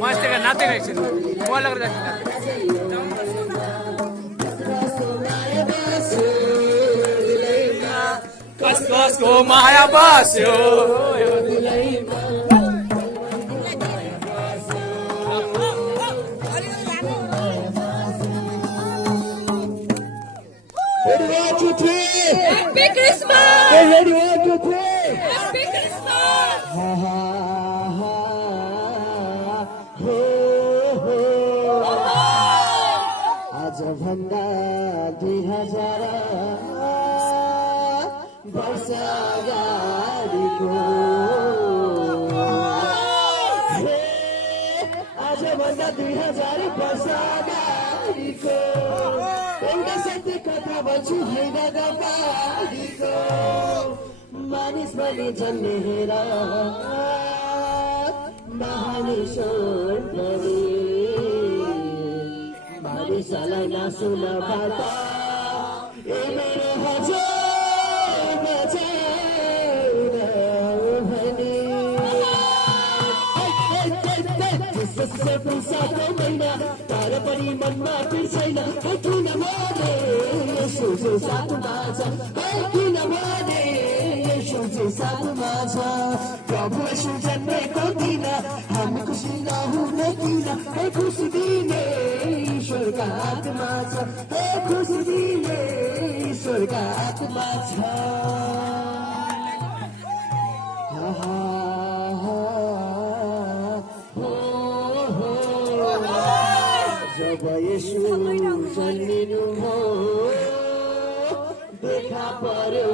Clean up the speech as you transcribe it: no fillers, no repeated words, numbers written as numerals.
मस्त नाचेको एकछिन मोबाइल लगेर कसको माया बस्यो Happy Christmas! Ready, 1, 2, 3. Happy Christmas! Ha ha ha ho ho. आज भन्दा 2000 वर्ष अगाडिको आज भन्दा 2000 वर्ष अगाडिको एउटा सत्य कथा भन्छु होइन नपारीको मानिस बने जन्मे हेर महानिश्वर बने मानिसलाई नसुन बाटा ए मेरो हजुर नजाउन भने सातो महिना तर पनि मनमा पिर छैन किन भने यसो साथमा छ किन भने यसो साथमा छ प्रभु यसो जन्मेको दिन हामी खुसी नहुने किन खुसी दिने ईश्वरका हातमा छ खुसी दिने ईश्वरका हातमा छ जब यसो जन्मिनु हो देखा पर्यो